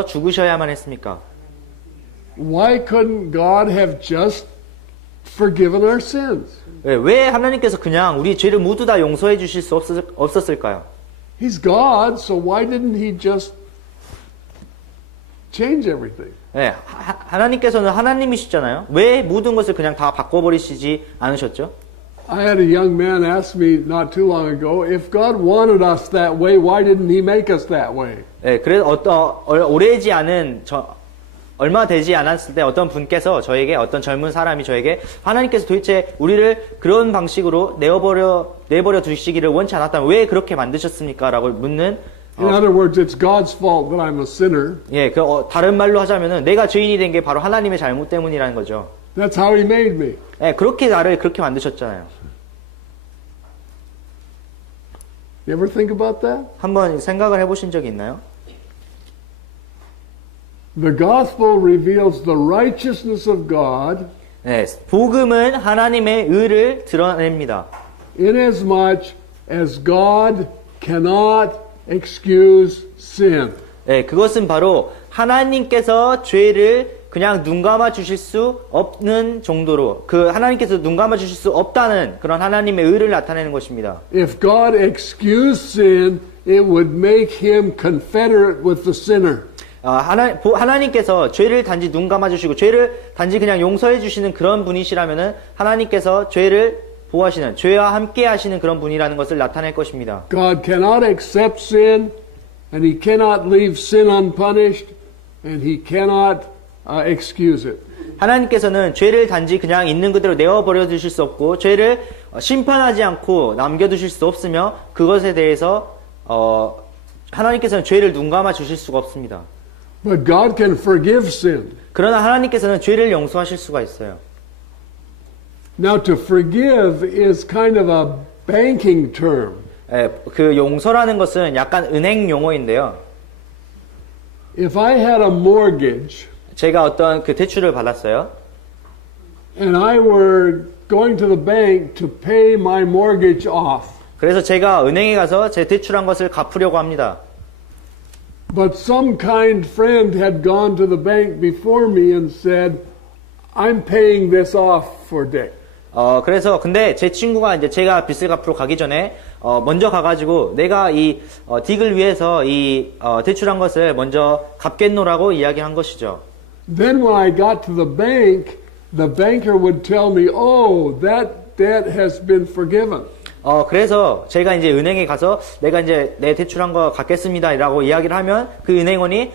죽으셔야만 했습니까? Why couldn't God have just forgiven our sins? 왜 하나님께서 그냥 우리 죄를 모두 다 용서해 주실 수 없었을까요? He's God, so why didn't He just change everything? 네, 하나님께서는 하나님이시잖아요. 왜 모든 것을 그냥 다 바꿔버리시지 않으셨죠? I had a young man ask me not too long ago, if God wanted us that way, why didn't He make us that way? 네, 그래서 오래지 않은 얼마 되지 않았을 때 어떤 분께서 저에게 어떤 젊은 사람이 저에게 하나님께서 도대체 우리를 그런 방식으로 내버려 두시기를 원치 않았다면 왜 그렇게 만드셨습니까? 라고 묻는 In other words, it's God's fault that I'm a sinner. 예, 다른 말로 하자면은 내가 죄인이 된 게 바로 하나님의 잘못 때문이라는 거죠. That's how He made me. 예, 그렇게 나를 그렇게 만드셨잖아요. You ever think about that? 한번 생각을 해보신 적이 있나요? The gospel reveals the righteousness of God 네, 복음은 하나님의 의를 드러냅니다. inasmuch as God cannot excuse sin. 네, 그것은 바로 하나님께서 죄를 그냥 눈 감아 주실 수 없는 정도로 하나님께서 눈 감아 주실 수 없다는 그런 하나님의 의를 나타내는 것입니다. If God excused sin, it would make him confederate with the sinner. 하나님께서 죄를 단지 눈 감아 주시고 죄를 단지 그냥 용서해 주시는 그런 분이시라면은 하나님께서 죄를 보호하시는 죄와 함께 하시는 그런 분이라는 것을 나타낼 것입니다. God cannot accept sin and he cannot leave sin unpunished and he cannot excuse it. 하나님께서는 죄를 단지 그냥 있는 그대로 내어버려 두실 수 없고 죄를 심판하지 않고 남겨두실 수 없으며 그것에 대해서 하나님께서는 죄를 눈 감아 주실 수가 없습니다. But God can forgive sin. 그러나 하나님께서는 죄를 용서하실 수가 있어요. Now to forgive is kind of a banking term. 그 용서라는 것은 약간 은행 용어인데요. If I had a mortgage 제가 어떤 그 대출을 받았어요. and I were going to the bank to pay my mortgage off. 그래서 제가 은행에 가서 제 대출한 것을 갚으려고 합니다. But some kind friend had gone to the bank before me and said, I'm paying this off for Dick. 그래서 근데 제 친구가 이제 제가 빚을 갚으러 가기 전에 먼저 가가지고 내가 이 딕을 위해서 이 대출한 것을 먼저 갚겠노라고 이야기한 것이죠. Then when I got to the banker would tell me, oh, that debt has been forgiven. 그래서 제가 이제 은행에 가서 내가 이제 내 대출한 거 갚겠습니다라고 이야기를 하면 그 은행원이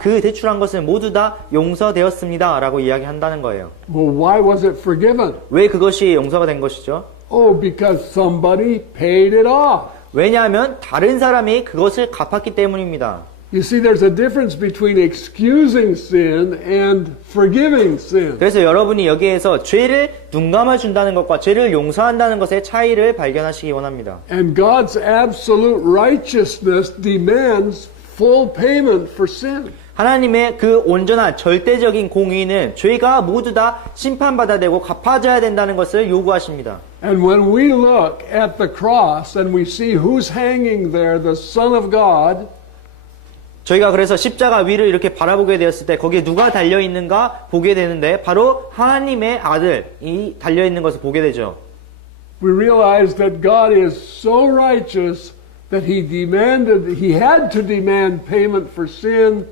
그 대출한 것은 모두 다 용서되었습니다라고 이야기한다는 거예요. Well, why was it forgiven? 왜 그것이 용서가 된 것이죠? Oh, because somebody paid it off. 왜냐하면 다른 사람이 그것을 갚았기 때문입니다. You see, there's a difference between excusing sin and forgiving sin. 그래서 여러분이 여기에서 죄를 눈 감아 준다는 것과 죄를 용서한다는 것의 차이를 발견하시기 원합니다. And God's absolute righteousness demands full payment for sin. 하나님의 그 온전한 절대적인 공의는 죄가 모두 다 심판받아야 되고 갚아져야 된다는 것을 요구하십니다. And when we look at the cross and we see who's hanging there, the Son of God, 저희가 그래서 십자가 위를 이렇게 바라보게 되었을 때 거기에 누가 달려있는가 보게 되는데 바로 하나님의 아들이 달려있는 것을 보게 되죠. we realize that God is so righteous that He had to demand payment for sin,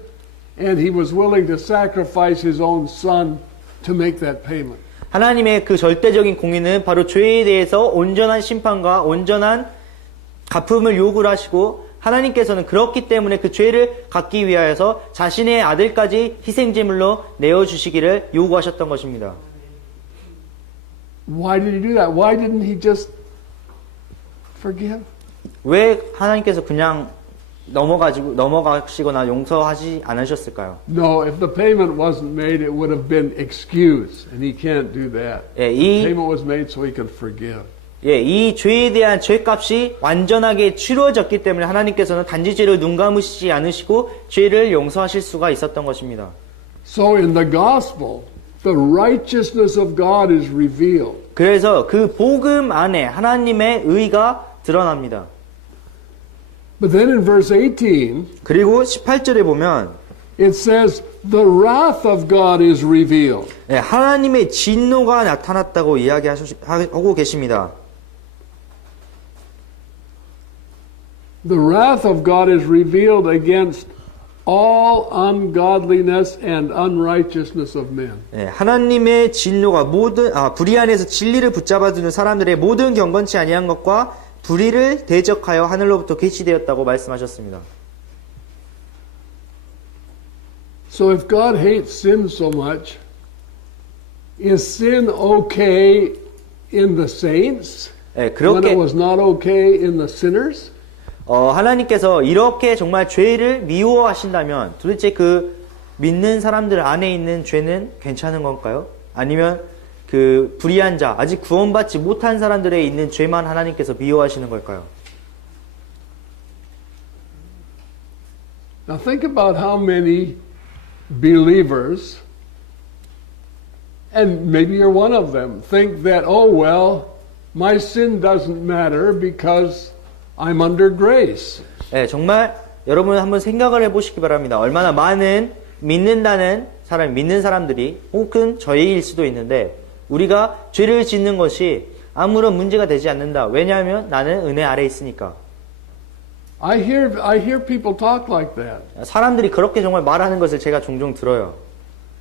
and He was willing to sacrifice His own Son to make that payment. 하나님의 그 절대적인 공의는 바로 죄에 대해서 온전한 심판과 온전한 갚음을 요구를 하시고 하나님께서는 그렇기 때문에 그 죄를 갚기 위하여서 자신의 아들까지 희생제물로 내어주시기를 요구하셨던 것입니다. Why did He do that? Why didn't He just forgive? 왜 하나님께서 그냥 넘어가시거나 용서하지 않으셨을까요? No, if the payment wasn't made, it would have been excused, and He can't do that. 예, The payment was made so He could forgive. 이 죄에 대한 죄값이 완전하게 치루어졌기 때문에 하나님께서는 단지 죄를 눈 감으시지 않으시고 죄를 용서하실 수가 있었던 것입니다. So in the gospel, the righteousness of God is revealed. 그래서 그 복음 안에 하나님의 의가 드러납니다. But then in verse 18, 그리고 18절에 보면 it says, the wrath of God is revealed. 네, 하나님의 진노가 나타났다고 이야기하고 계십니다. The wrath of God is revealed against all ungodliness and unrighteousness of men. 네, 하나님의 진노가 불의안에서 진리를 붙잡아두는 사람들의 모든 경건치 아니한 것과 불의를 대적하여 하늘로부터 계시되었다고 말씀하셨습니다. So if God hates sin so much, is sin okay in the saints 네, when 그렇게 it was not okay in the sinners? 하나님께서 이렇게 정말 죄를 미워하신다면 도대체 그 믿는 사람들 안에 있는 죄는 괜찮은 건가요? 아니면 그 불의한 자, 아직 구원받지 못한 사람들에 있는 죄만 하나님께서 미워하시는 걸까요? Now think about how many believers, and maybe you're one of them, think that, oh well, my sin doesn't matter because I'm under grace. 네, 정말 여러분 한번 생각을 해보시기 바랍니다. 얼마나 많은 믿는 사람들이 혹은 저희일 수도 있는데 우리가 죄를 짓는 것이 아무런 문제가 되지 않는다. 왜냐하면 나는 은혜 아래 있으니까. I hear people talk like that. 사람들이 그렇게 정말 말하는 것을 제가 종종 들어요.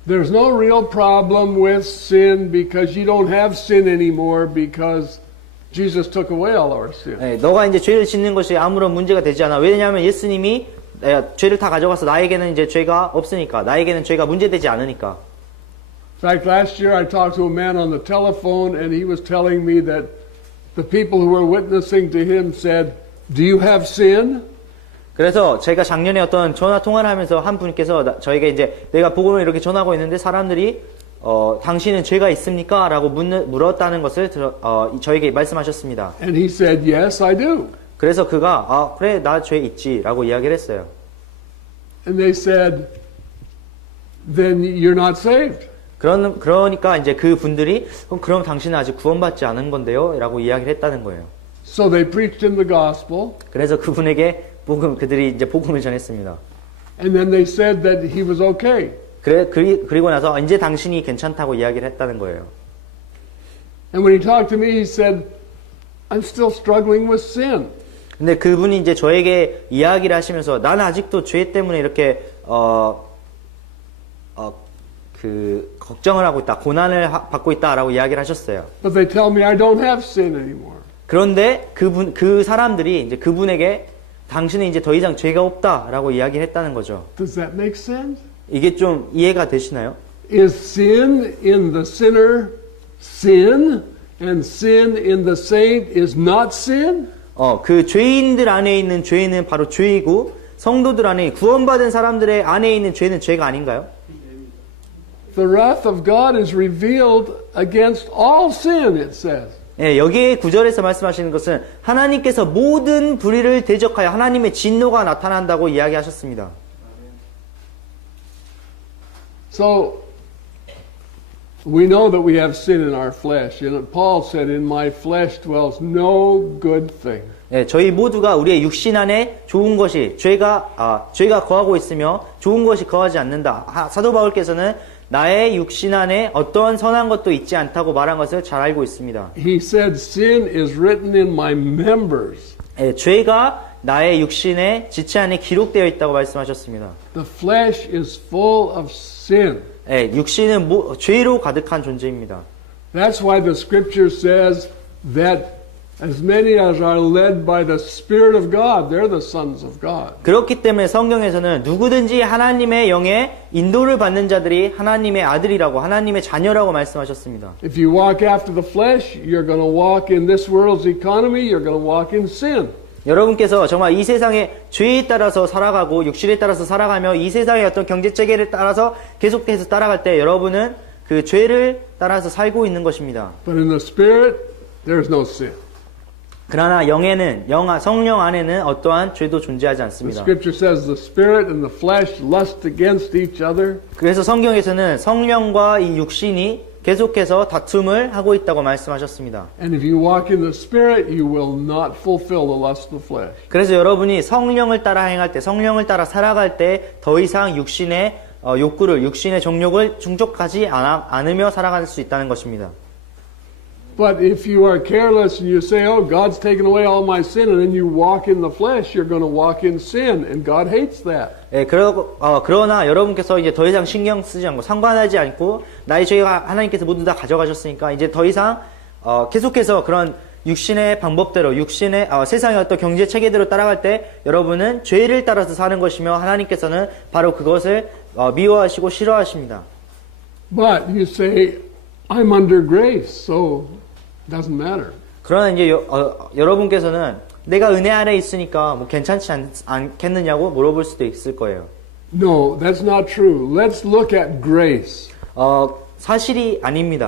There's no real problem with sin because you don't have sin anymore because Jesus took away all our sin. 네, 너가 이제 죄를 짓는 것이 아무런 문제가 되지 않아. 왜냐하면 예수님이 죄를 다 가져가서 나에게는 이제 죄가 없으니까, 나에게는 죄가 문제되지 않으니까. In fact, last year I talked to a man on the telephone and he was telling me that the people who were witnessing to him said, "Do you have sin?" 그래서 제가 작년에 어떤 전화 통화를 하면서 한 분께서 저에게 이제 내가 복음을 이렇게 전하고 있는데 사람들이 당신은 죄가 있습니까? 라고 물었다는 것을 저에게 말씀하셨습니다. And he said, "Yes, I do." 그래서 그가 그래 나 죄 있지 라고 이야기를 했어요. And they said, "Then you're not saved." 그러니까 이제 그 분들이 그럼 당신은 아직 구원받지 않은 건데요? 라고 이야기를 했다는 거예요. So they preached him the gospel. 그래서 그분에게 그들이 이제 복음을 전했습니다. And then they said that he was okay. 그리고 나서 이제 당신이 괜찮다고 이야기를 했다는 거예요. And when he talked to me, he said, "I'm still struggling with sin." 근데 그분이 이제 저에게 이야기를 하시면서 나는 아직도 죄 때문에 이렇게 걱정을 하고 있다, 고난을 받고 있다라고 이야기를 하셨어요. But they tell me I don't have sin anymore. 그런데 그 사람들이 이제 그분에게 당신은 이제 더 이상 죄가 없다라고 이야기를 했다는 거죠. Does that make sense? 이게 좀 이해가 되시나요? Is sin in the sinner sin, and sin in the saint is not sin? 그 죄인들 안에 있는 죄는 바로 죄이고 성도들 안에 구원받은 사람들의 안에 있는 죄는 죄가 아닌가요? The wrath of God is revealed against all sin, it says. 예, 여기에 구절에서 말씀하시는 것은 하나님께서 모든 불의를 대적하여 하나님의 진노가 나타난다고 이야기하셨습니다. So we know that we have sin in our flesh. And Paul said, "In my flesh dwells no good thing." 예, 저희 모두가 우리의 육신 안에 좋은 것이 죄가 거하고 있으며 좋은 것이 거하지 않는다. 사도 바울께서는 나의 육신 안에 어떠한 선한 것도 있지 않다고 말한 것을 잘 알고 있습니다. He said, "Sin is written in my members." 예, 죄가 나의 육신의 지체 안에 기록되어 있다고 말씀하셨습니다. The flesh is full of sin. 예, 육신은 죄로 가득한 존재입니다. That's why the scripture says that as many as are led by the Spirit of God, they're the sons of God. 그렇기 때문에 성경에서는 누구든지 하나님의 영에 인도를 받는 자들이 하나님의 아들이라고 하나님의 자녀라고 말씀하셨습니다. If you walk after the flesh, you're going to walk in this world's economy, you're going to walk in sin. 여러분께서 정말 이 세상의 죄에 따라서 살아가고 육신에 따라서 살아가며 이 세상의 어떤 경제 체계를 따라서 계속해서 따라갈 때 여러분은 그 죄를 따라서 살고 있는 것입니다. But in the Spirit, there's no sin. 그러나 성령 안에는 어떠한 죄도 존재하지 The 않습니다. scripture says the Spirit and the flesh lust against each other. 그래서 성경에서는 성령과 이 육신이 계속해서 다툼을 하고 있다고 말씀하셨습니다. And if you walk in the Spirit, you will not fulfill the lust of the flesh. 그래서 여러분이 성령을 따라 행할 때, 성령을 따라 살아갈 때 더 이상 육신의 욕구를, 육신의 정욕을 충족하지 않으며 살아갈 수 있다는 것입니다. But if you are careless and you say, oh, God's taken away all my sin, and then you walk in the flesh, you're going to walk in sin, and God hates that. 예, 그러나 여러분께서 이제 더 이상 신경 쓰지 않고 상관하지 않고 나의 죄가 하나님께서 모두 다 가져가셨으니까 이제 더 이상 계속해서 그런 육신의 방법대로 육신의 세상의 어떤 경제 체계대로 따라갈 때 여러분은 죄를 따라서 사는 것이며 하나님께서는 바로 그것을 미워하시고 싫어하십니다. But you say, I'm under grace, so it doesn't matter. 그러나 이제 여러분께서는 내가 은혜 아래 있으니까 뭐 괜찮지 않겠느냐고 물어볼 수도 있을 거예요. No, that's not true. Let's look at grace. 사실이 아닙니다.